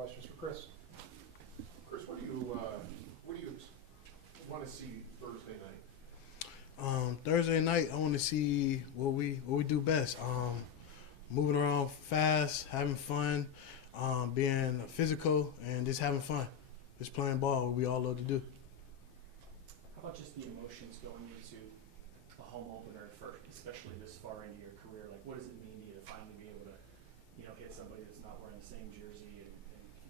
questions for Chris. Chris, what do you want to see Thursday night? Thursday night, I want to see what we do best. Moving around fast, having fun, being physical, and just having fun. Just playing ball, what we all love to do. How about just the emotions going into a home opener especially this far into your career? Like, what does it mean to you to finally be able to, hit somebody that's not wearing the same jersey and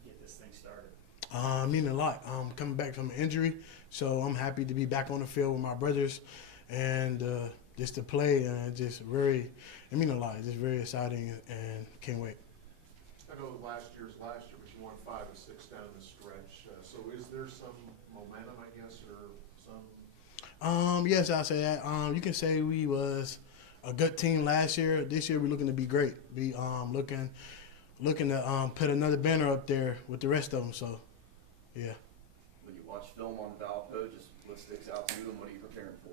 get this thing started? I mean a lot. I'm coming back from an injury, so I'm happy to be back on the field with my brothers, and just to play. And it mean a lot. It's just very exciting, and can't wait. I know last year, but you won 5 of 6 down the stretch. So is there some momentum, I guess, or some? Yes, I'll say that. You can say we was a good team last year. This year we're looking to be great. Be looking to put another banner up there with the rest of them. So, yeah. When you watch film on Valpo, just what sticks out to you and what are you preparing for?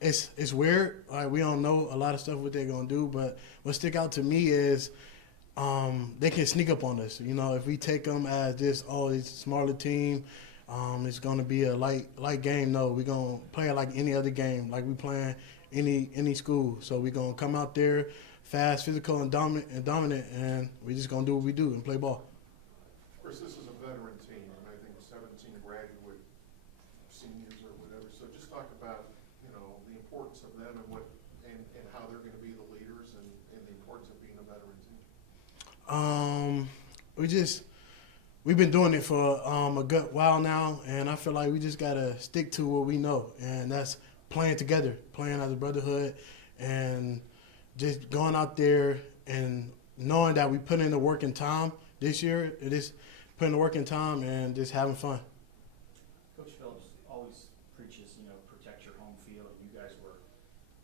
It's weird. Like, we don't know a lot of stuff what they're gonna do, but what stick out to me is they can sneak up on us. If we take them as this, it's a smaller team. It's gonna be a light game. No, we're gonna play it like any other game, like we playing any school. So we're gonna come out there fast, physical, and dominant, and we're just gonna do what we do and play ball. Of course, this is a veteran team, and I think 17 graduate seniors or whatever. So just talk about the importance of them and how they're going to be the leaders and the importance of being a veteran team. We've been doing it for a good while now, and I feel like we just gotta stick to what we know, and that's playing together, playing as a brotherhood, and just going out there and knowing that we put in the work and time this year. It is putting the work and time and just having fun. Coach Phillips always preaches, protect your home field. You guys were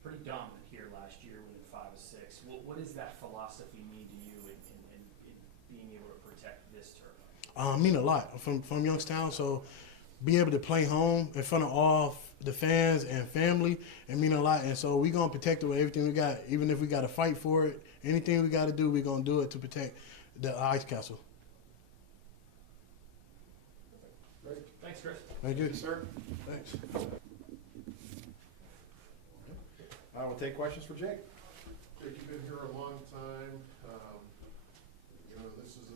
pretty dominant here last year, winning 5 of 6. What does that philosophy mean to you in being able to protect this turf? I mean a lot from Youngstown. So being able to play home in front of all the fans and family, it mean a lot. And so we're going to protect it with everything we got. Even if we got to fight for it, anything we got to do, we're going to do it to protect the Ice Castle. Great. Thanks, Chris. Thank you. Sir. Thanks. We'll take questions for Jake. Jake, you've been here a long time. This is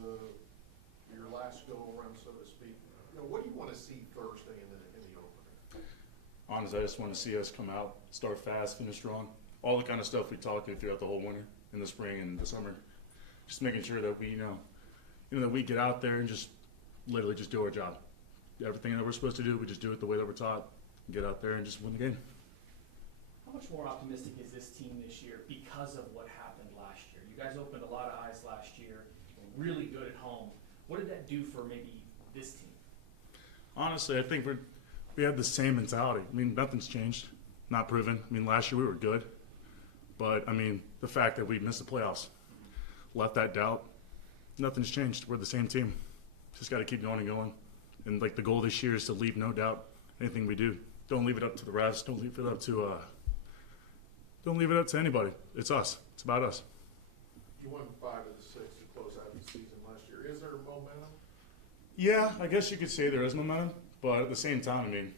your last go around, so to speak. What do you want to see Thursday in the opener? Honestly, I just want to see us come out, start fast, finish strong. All the kind of stuff we talked throughout the whole winter, in the spring and the summer. Just making sure that we, that we get out there and just literally just do our job. Everything that we're supposed to do, we just do it the way that we're taught. Get out there and just win the game. How much more optimistic is this team this year because of what happened last year? You guys opened a lot of eyes last year, were really good at home. What did that do for maybe this team? Honestly, I think we have the same mentality. I mean, nothing's changed. Not proven. I mean, last year we were good. But, the fact that we missed the playoffs left that doubt. Nothing's changed. We're the same team. Just got to keep going and going. And, the goal this year is to leave no doubt anything we do. Don't leave it up to the refs. Don't leave it up to anybody. It's us. It's about us. You won 5 of the 6 to close out the season last year. Is there momentum? Yeah, I guess you could say there is momentum. But at the same time,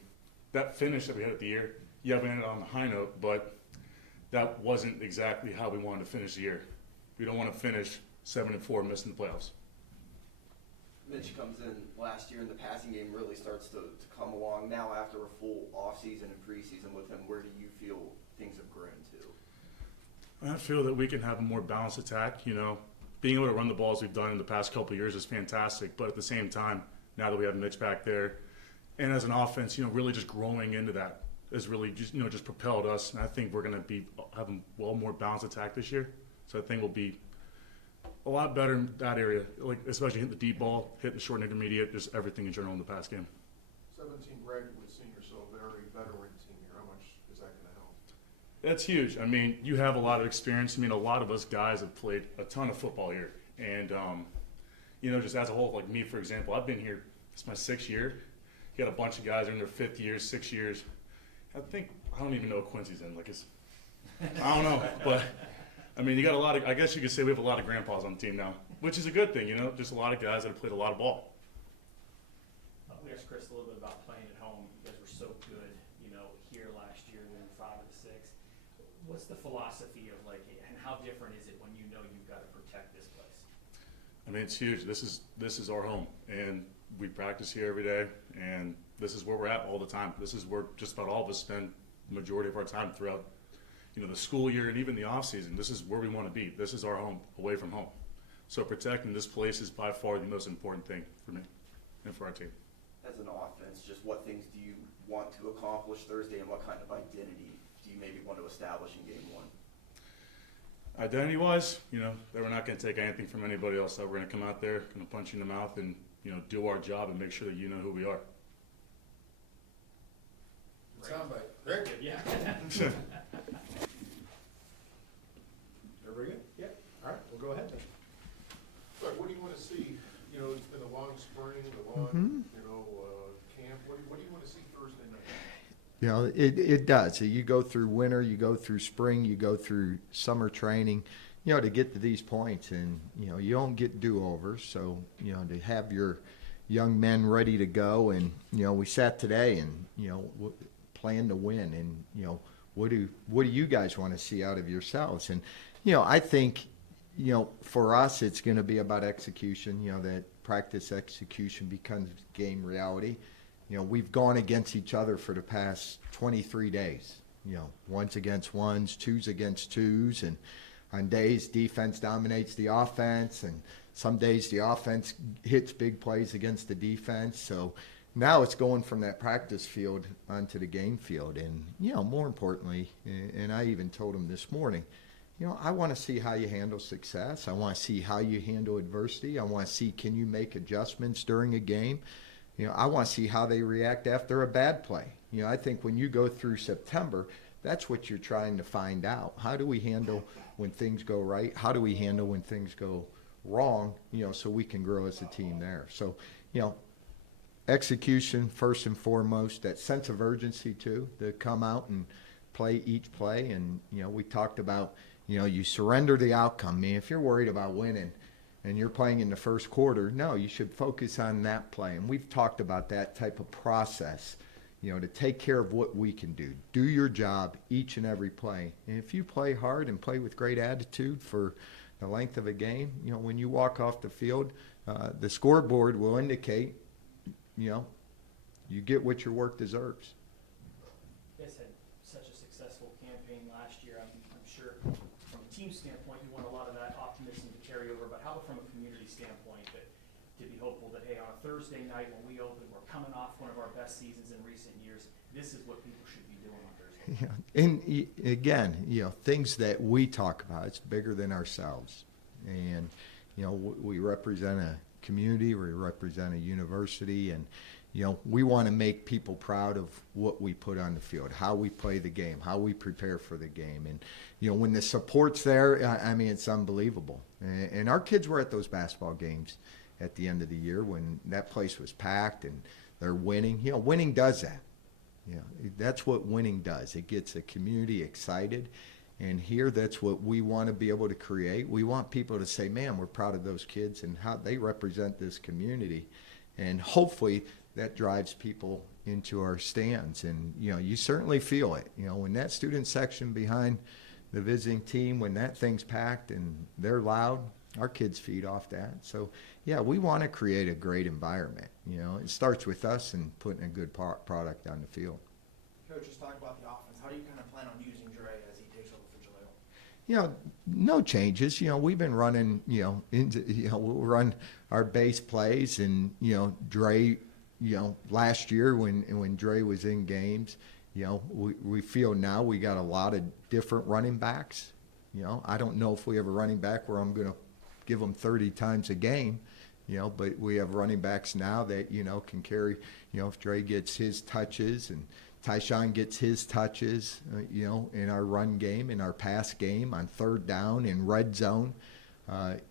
that finish that we had at the year, yeah, we ended on a high note, but that wasn't exactly how we wanted to finish the year. We don't want to finish 7-4 missing the playoffs. Mitch comes in last year and the passing game really starts to come along. Now after a full offseason and preseason with him, where do you feel things have grown to? I feel that we can have a more balanced attack. Being able to run the ball as we've done in the past couple of years is fantastic. But at the same time, now that we have Mitch back there, and as an offense, really just growing into that has really just propelled us. And I think we're going to be having more balanced attack this year. So I think we'll be a lot better in that area, especially hitting the deep ball, hitting the short and intermediate, just everything in general in the pass game. 17 graduate seniors, so a very veteran team here. How much is that going to help? That's huge. You have a lot of experience. A lot of us guys have played a ton of football here. And, just as a whole, like me, for example, I've been here, it's my 6th year. You got a bunch of guys in their 5th year, 6 years. I don't even know what Quincy's in. I don't know. But, you got a lot of, I guess you could say we have a lot of grandpas on the team now. which is a good thing, you know, just a lot of guys that have played a lot of ball. We asked Chris a little bit about playing at home. You guys were so good, you know, here last year winning 5 of the 6. What's the philosophy of like, and how different is it when you know you've got to protect this place? I mean, it's huge. This is our home, and we practice here every day, and this is where we're at all the time. This is where just about all of us spend the majority of our time throughout, you know, the school year and even the off season. This is where we want to be. This is our home, away from home. So protecting this place is by far the most important thing for me and for our team. As an offense, just what things do you want to accomplish Thursday, and what kind of identity do you maybe want to establish in game 1? Identity-wise, you know, that we're not going to take anything from anybody else. That we're going to come out there, going to punch you in the mouth, and you know, do our job and make sure that you know who we are. Soundbite. Great. Yeah. Everybody good? Yeah. All right, we'll go ahead then. But what do you want to see? You know, it's been a long spring, a long, you know, camp. What do you want to see Thursday night? You know, it does. You go through winter, you go through spring, you go through summer training, you know, to get to these points. And, you know, you don't get do-overs. So, you know, to have your young men ready to go. And, you know, we sat today and, you know, plan to win. And, you know, what do you guys want to see out of yourselves? And, you know, I think, you know, for us, it's going to be about execution, you know, that practice execution becomes game reality. You know, we've gone against each other for the past 23 days, you know, 1s against 1s, 2s against 2s, and on days defense dominates the offense, and some days the offense hits big plays against the defense. So now it's going from that practice field onto the game field. And, you know, more importantly, and I even told him this morning, you know, I want to see how you handle success. I want to see how you handle adversity. I want to see, can you make adjustments during a game? You know, I want to see how they react after a bad play. You know, I think when you go through September, that's what you're trying to find out. How do we handle when things go right? How do we handle when things go wrong? You know, so we can grow as a team there. So, you know, execution first and foremost, that sense of urgency too, to come out and play each play. And, you know, we talked about, you know, you surrender the outcome. I mean, if you're worried about winning and you're playing in the first quarter, no, you should focus on that play. And we've talked about that type of process, you know, to take care of what we can do. Do your job each and every play. And if you play hard and play with great attitude for the length of a game, you know, when you walk off the field, the scoreboard will indicate, you know, you get what your work deserves. You guys had such a successful campaign last year. I'm sure from a team standpoint, you want a lot of that optimism to carry over. But how about from a community standpoint, that to be hopeful that, hey, on a Thursday night when we open, we're coming off one of our best seasons in recent years. This is what people should be doing on Thursday. Yeah. And again, you know, things that we talk about, it's bigger than ourselves. And, you know, we represent a community, we represent a university, and, you know, we want to make people proud of what we put on the field, how we play the game, how we prepare for the game. And, you know, when the support's there, I mean, it's unbelievable. And our kids were at those basketball games at the end of the year when that place was packed and they're winning. You know, winning does that. You know, that's what winning does. It gets a community excited. And here, that's what we want to be able to create. We want people to say, man, we're proud of those kids and how they represent this community. And hopefully that drives people into our stands. And, you know, you certainly feel it. You know, when that student section behind the visiting team, when that thing's packed and they're loud, our kids feed off that. So, yeah, we want to create a great environment. You know, it starts with us and putting a good product on the field. Coach, just talk about the offense. How do you kind of plan on using Dre as he takes over for Jaleel? You know, no changes. You know, we've been running, we'll run our base plays, and, you know, Dre, you know, last year when Dre was in games, you know, we feel now we got a lot of different running backs. You know, I don't know if we have a running back where I'm going to give them 30 times a game, you know, but we have running backs now that, you know, can carry, you know, if Dre gets his touches and Tyshawn gets his touches, you know, in our run game, in our pass game, on third down, in red zone.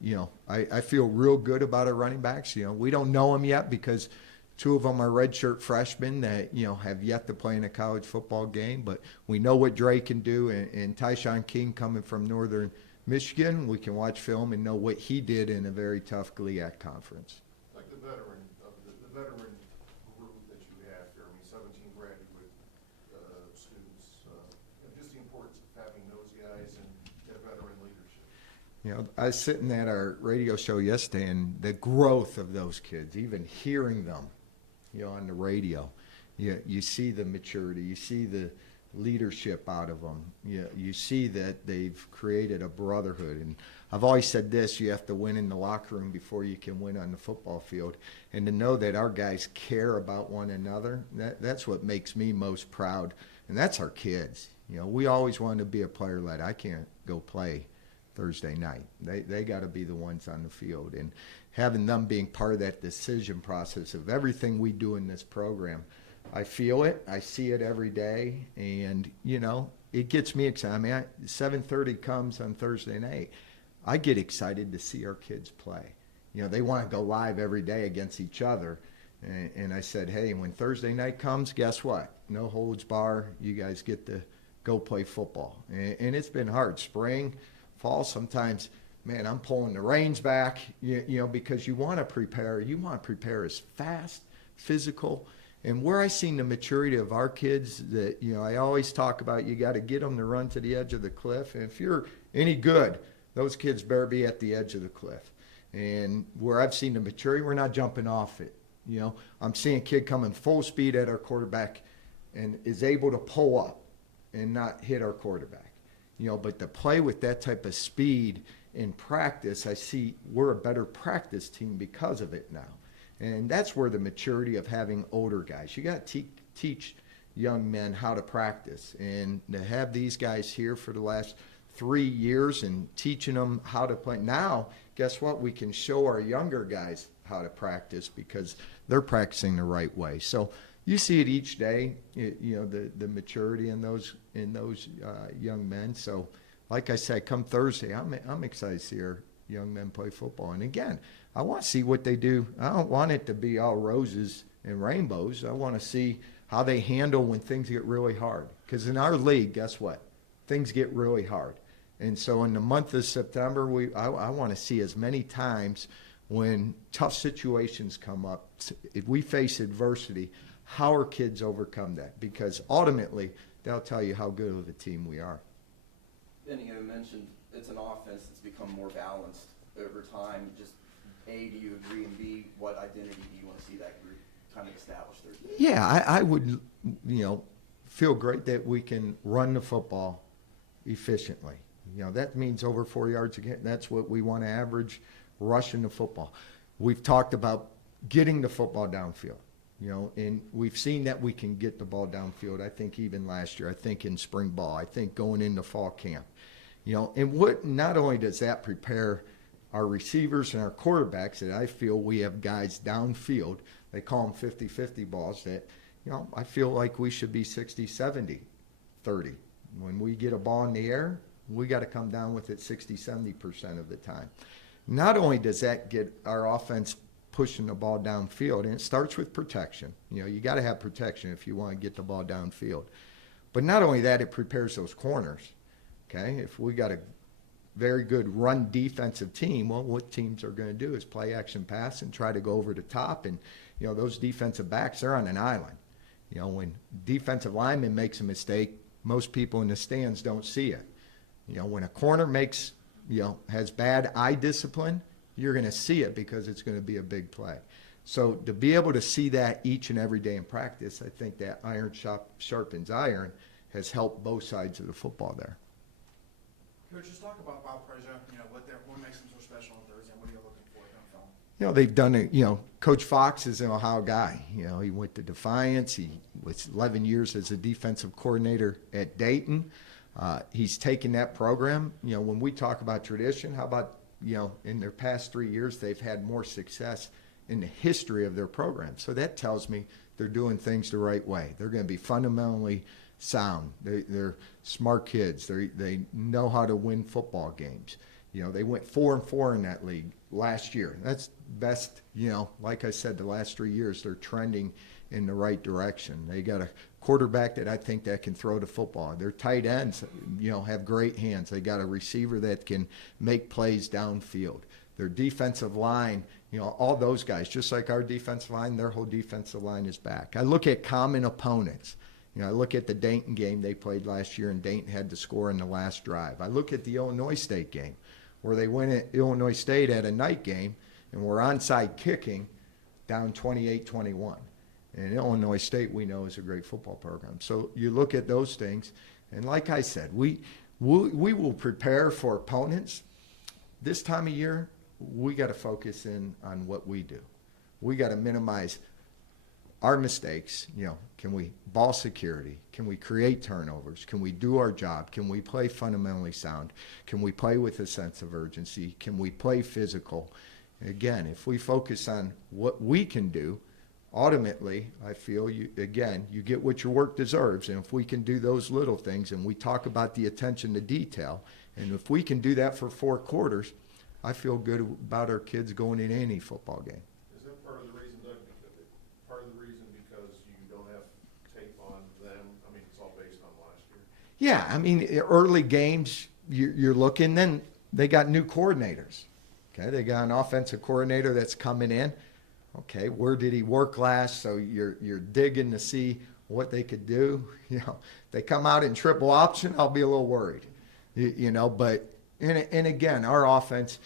You know, I feel real good about our running backs. You know, we don't know them yet because two of them are redshirt freshmen that, you know, have yet to play in a college football game. But we know what Dre can do, and Tyshawn King coming from Northern Michigan, we can watch film and know what he did in a very tough GLIAC conference. Like the veteran, the veteran group that you have here, I mean, 17 graduate students, just the importance of having those guys and that veteran leadership. You know, I was sitting at our radio show yesterday, and the growth of those kids, even hearing them, you know, on the radio, you see the maturity, you see the leadership out of them. You see that they've created a brotherhood. And I've always said this, you have to win in the locker room before you can win on the football field. And to know that our guys care about one another, that's what makes me most proud. And that's our kids. You know, we always wanted to be a player-led. I can't go play Thursday night. They got to be the ones on the field. And having them being part of that decision process of everything we do in this program, I feel it. I see it every day, and you know it gets me excited. I mean, 7:30 comes on Thursday night. I get excited to see our kids play. You know, they want to go live every day against each other, and I said, hey, when Thursday night comes, guess what? No holds bar. You guys get to go play football, and it's been hard. Spring, fall, sometimes, man, I'm pulling the reins back. You know, because you want to prepare. You want to prepare as fast, physical. And where I seen the maturity of our kids, that, you know, I always talk about, you got to get them to run to the edge of the cliff. And if you're any good, those kids better be at the edge of the cliff. And where I've seen the maturity, we're not jumping off it. You know, I'm seeing a kid coming full speed at our quarterback and is able to pull up and not hit our quarterback. You know, but to play with that type of speed in practice, I see we're a better practice team because of it now. And that's where the maturity of having older guys. You got to teach young men how to practice. And to have these guys here for the last 3 years and teaching them how to play. Now, guess what? We can show our younger guys how to practice because they're practicing the right way. So you see it each day, you know, the maturity in those young men. So like I said, come Thursday, I'm excited to see our young men play football. And again, I want to see what they do. I don't want it to be all roses and rainbows. I want to see how they handle when things get really hard. Because in our league, guess what? Things get really hard. And so in the month of September, I want to see as many times when tough situations come up, if we face adversity, how our kids overcome that. Because ultimately, they'll tell you how good of a team we are. Then you mentioned it's an offense that's become more balanced over time. Just A, do you agree, and B, what identity do you want to see that group kind of establish there? Yeah, I would, you know, feel great that we can run the football efficiently. You know, that means over 4 yards a game. That's what we want to average rushing the football. We've talked about getting the football downfield, you know, and we've seen that we can get the ball downfield. I think even last year, I think in spring ball, I think going into fall camp, you know, and what not only does that prepare our receivers and our quarterbacks, that I feel we have guys downfield, they call them 50-50 balls, that, you know, I feel like we should be 60-70-30. When we get a ball in the air, we got to come down with it 60-70% of the time. Not only does that get our offense pushing the ball downfield, and it starts with protection. You know, you got to have protection if you want to get the ball downfield. But not only that, it prepares those corners. Okay, if we got a very good run defensive team, well, what teams are going to do is play action pass and try to go over the top. And, you know, those defensive backs, they're on an island. You know, when defensive lineman makes a mistake, most people in the stands don't see it. You know, when a corner makes, you know, has bad eye discipline, you're going to see it because it's going to be a big play. So to be able to see that each and every day in practice, I think that iron sharpens iron has helped both sides of the football there. Coach, just talk about Valparaiso, you know, what makes them so special on Thursday, and what are you looking for in film? You know, they've done it. You know, Coach Fox is an Ohio guy. You know, he went to Defiance. He was 11 years as a defensive coordinator at Dayton. He's taken that program. You know, when we talk about tradition, how about, you know, in their past 3 years, they've had more success in the history of their program. So that tells me they're doing things the right way. They're going to be fundamentally sound. They're smart kids. They know how to win football games. You know, they went 4-4 in that league last year. That's best, you know, like I said, the last 3 years they're trending in the right direction. They got a quarterback that I think that can throw the football. Their tight ends, have great hands. They got a receiver that can make plays downfield. Their defensive line, all those guys, just like our defensive line, their whole defensive line is back. I look at common opponents. I look at the Dayton game they played last year, and Dayton had to score in the last drive. I look at the Illinois State game, where they went at Illinois State at a night game, and were onside kicking down 28-21. And Illinois State, we know, is a great football program. So you look at those things, and like I said, we will prepare for opponents. This time of year, we got to focus in on what we do. We got to minimize our mistakes. Can we ball security? Can we create turnovers? Can we do our job? Can we play fundamentally sound? Can we play with a sense of urgency? Can we play physical? Again, if we focus on what we can do, ultimately, I feel you get what your work deserves. And if we can do those little things, and we talk about the attention to detail, and if we can do that for 4 quarters, I feel good about our kids going in any football game. Is that part of the reason, Doug? Part of the reason because you don't have tape on them? I mean, it's all based on last year. Yeah, early games, you're looking, then they got new coordinators. Okay, they got an offensive coordinator that's coming in. Okay, where did he work last? So you're digging to see what they could do. They come out in triple option, I'll be a little worried. But and again, our offense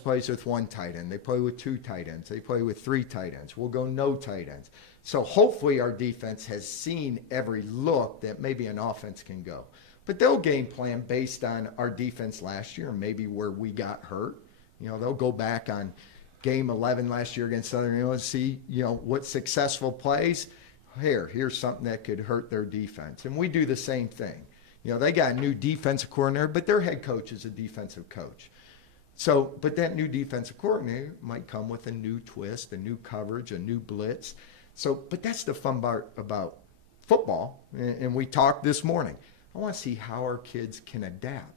plays with 1 tight end. They play with 2 tight ends. They play with 3 tight ends. We'll go no tight ends. So hopefully our defense has seen every look that maybe an offense can go. But they'll game plan based on our defense last year and maybe where we got hurt. They'll go back on game 11 last year against Southern Illinois, see, what successful plays. Here's something that could hurt their defense. And we do the same thing. They got a new defensive coordinator, but their head coach is a defensive coach. So, but that new defensive coordinator might come with a new twist, a new coverage, a new blitz. So, but that's the fun part about football. And we talked this morning. I want to see how our kids can adapt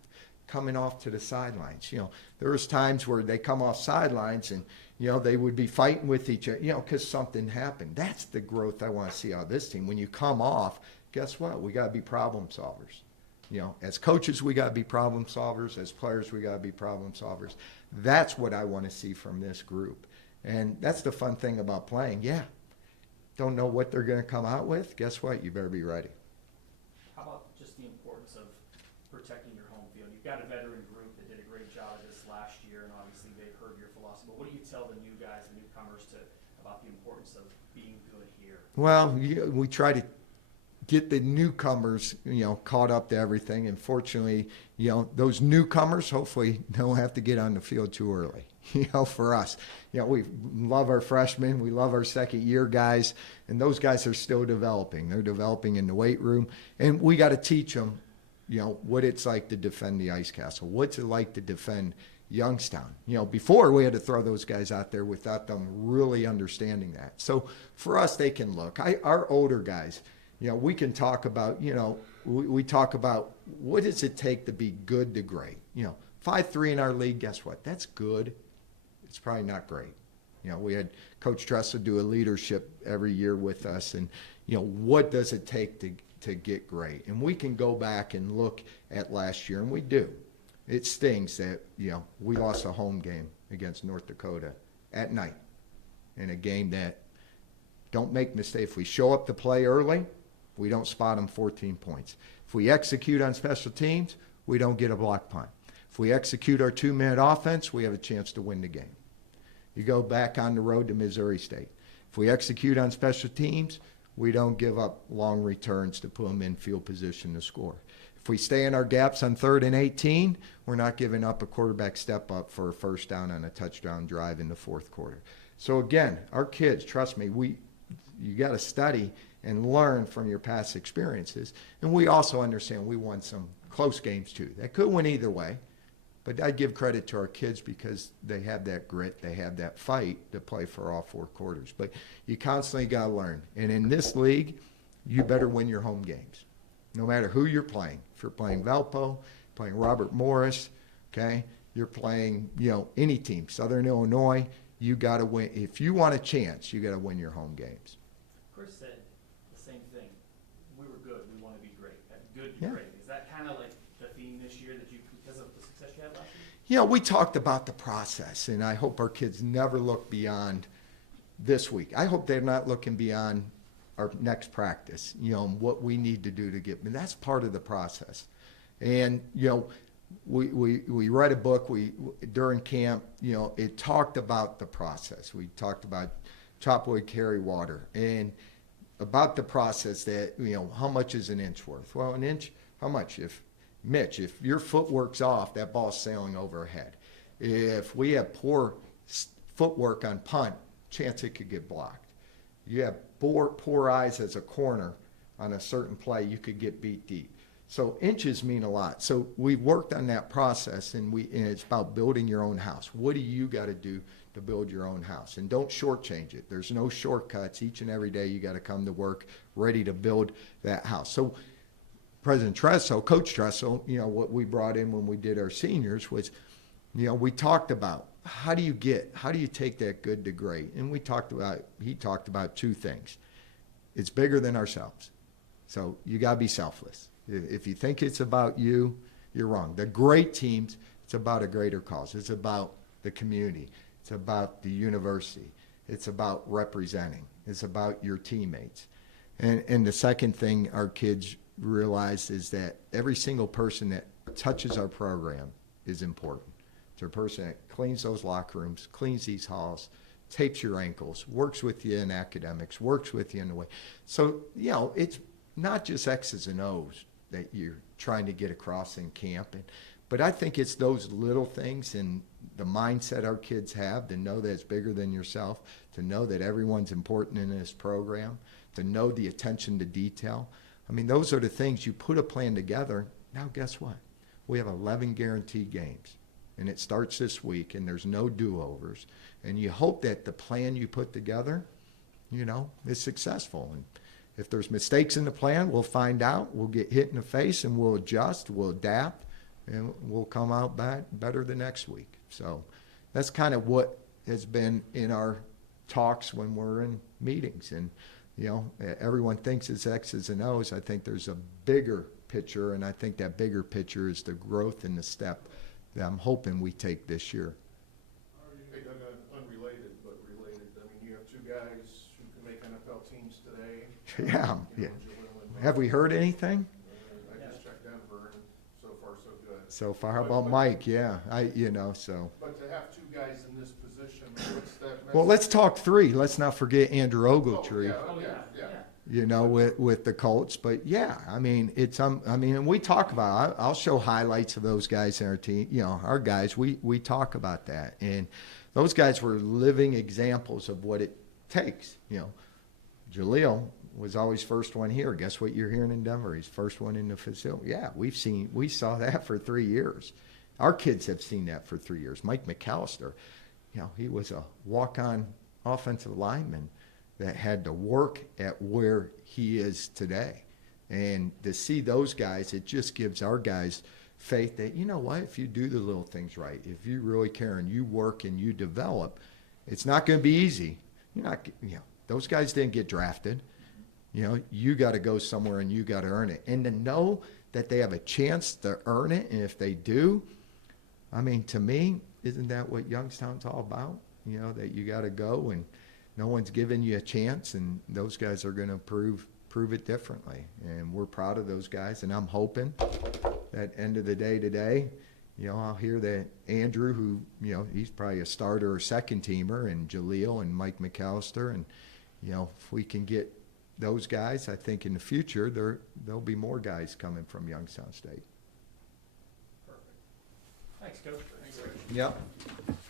coming off to the sidelines. There was times where they come off sidelines and, they would be fighting with each other, because something happened. That's the growth I want to see out of this team. When you come off, guess what? We got to be problem solvers. As coaches, we got to be problem solvers. As players, we got to be problem solvers. That's what I want to see from this group. And that's the fun thing about playing. Yeah, don't know what they're going to come out with. Guess what? You better be ready. How about just the importance of protecting your home field? You've got a veteran group that did a great job of this last year, and obviously they've heard your philosophy. But what do you tell the new guys, the newcomers, about the importance of being good here? Well, we try to get the newcomers, caught up to everything. And fortunately, those newcomers hopefully don't have to get on the field too early. For us, we love our freshmen, we love our second-year guys, and those guys are still developing. They're developing in the weight room, and we got to teach them, what it's like to defend the Ice Castle. What's it like to defend Youngstown? Before we had to throw those guys out there without them really understanding that. So for us, they can look. Our older guys. We can talk about, we talk about what does it take to be good to great. 5-3 in our league, guess what? That's good. It's probably not great. We had Coach Tressel do a leadership every year with us, and, what does it take to get great? And we can go back and look at last year, and we do. It stings that, we lost a home game against North Dakota at night in a game that, don't make mistakes, if we show up to play early, we don't spot them 14 points. If we execute on special teams, we don't get a block punt. If we execute our 2-minute offense, we have a chance to win the game. You go back on the road to Missouri State. If we execute on special teams, we don't give up long returns to put them in field position to score. If we stay in our gaps on 3rd and 18, we're not giving up a quarterback step up for a first down on a touchdown drive in the 4th quarter. So again, our kids, trust me, you got to study and learn from your past experiences. And we also understand we won some close games too. That could win either way, but I give credit to our kids because they have that grit, they have that fight to play for all 4 quarters. But you constantly got to learn. And in this league, you better win your home games, no matter who you're playing. If you're playing Valpo, playing Robert Morris, okay, you're playing, any team, Southern Illinois, you got to win. If you want a chance, you got to win your home games. you know, we talked about the process, and I hope our kids never look beyond this week. I hope they're not looking beyond our next practice, you know, what we need to do to get, and that's part of the process. And, you know, we read a book during camp, you know, it talked about the process. We talked about chop wood, carry water, and about the process that, you know, how much is an inch worth? Well, an inch, how much? If your footwork's off, that ball's sailing overhead. If we have poor footwork on punt, chance it could get blocked. You have poor eyes as a corner on a certain play, you could get beat deep. So inches mean a lot. So we worked on that process, and it's about building your own house. What do you got to do to build your own house? And don't shortchange it. There's no shortcuts. Each and every day you got to come to work ready to build that house. So President Tressel, Coach Tressel, you know, what we brought in when we did our seniors was, you know, we talked about how do you take that good to great? And he talked about two things. It's bigger than ourselves. So you got to be selfless. If you think it's about you, you're wrong. The great teams, it's about a greater cause. It's about the community. It's about the university. It's about representing. It's about your teammates. And the second thing our kids realize is that every single person that touches our program is important. It's a person that cleans those locker rooms, cleans these halls, tapes your ankles, works with you in academics, works with you in the way. So, you know, it's not just X's and O's that you're trying to get across in camp. But I think it's those little things and the mindset our kids have to know that it's bigger than yourself, to know that everyone's important in this program, to know the attention to detail. I mean, those are the things. You put a plan together. Now, guess what? We have 11 guaranteed games, and it starts this week, and there's no do-overs. And you hope that the plan you put together, you know, is successful. And if there's mistakes in the plan, we'll find out. We'll get hit in the face, and we'll adjust. We'll adapt, and we'll come out better the next week. So that's kind of what has been in our talks when we're in meetings. And, you know, everyone thinks it's X's and O's. I think there's a bigger picture, and I think that bigger picture is the growth and the step that I'm hoping we take this year. Hey, Doug, unrelated, but related. I mean, you have two guys who can make NFL teams today. Yeah, You yeah. know, Jalil and Have we heard anything? I just checked Denver, and so far so good. So far, how about Mike? Yeah, so. But to have two guys in this position, what's that? Well, let's talk three. Let's not forget Andrew Ogletree. Oh, yeah. You know, with the Colts. But yeah, I mean, and we talk about, I'll show highlights of those guys in our team, you know, our guys, we talk about that. And those guys were living examples of what it takes. You know, Jalil was always first one here. Guess what you're hearing in Denver? He's first one in the facility. Yeah, we saw that for 3 years. Our kids have seen that for 3 years. Mike McAllister, you know, he was a walk-on offensive lineman that had to work at where he is today. And to see those guys, it just gives our guys faith that, you know what, if you do the little things right, if you really care and you work and you develop, it's not going to be easy. You're not, you know, those guys didn't get drafted. You know, you got to go somewhere and you got to earn it. And to know that they have a chance to earn it, and if they do, I mean, to me, isn't that what Youngstown's all about? You know, that you got to go and no one's giving you a chance, and those guys are going to prove it differently. And we're proud of those guys, and I'm hoping that end of the day today, you know, I'll hear that Andrew, who, you know, he's probably a starter or second teamer, and Jalil and Mike McAllister, and, you know, if we can get those guys, I think in the future there'll be more guys coming from Youngstown State. Perfect. Thanks, Coach. Yep.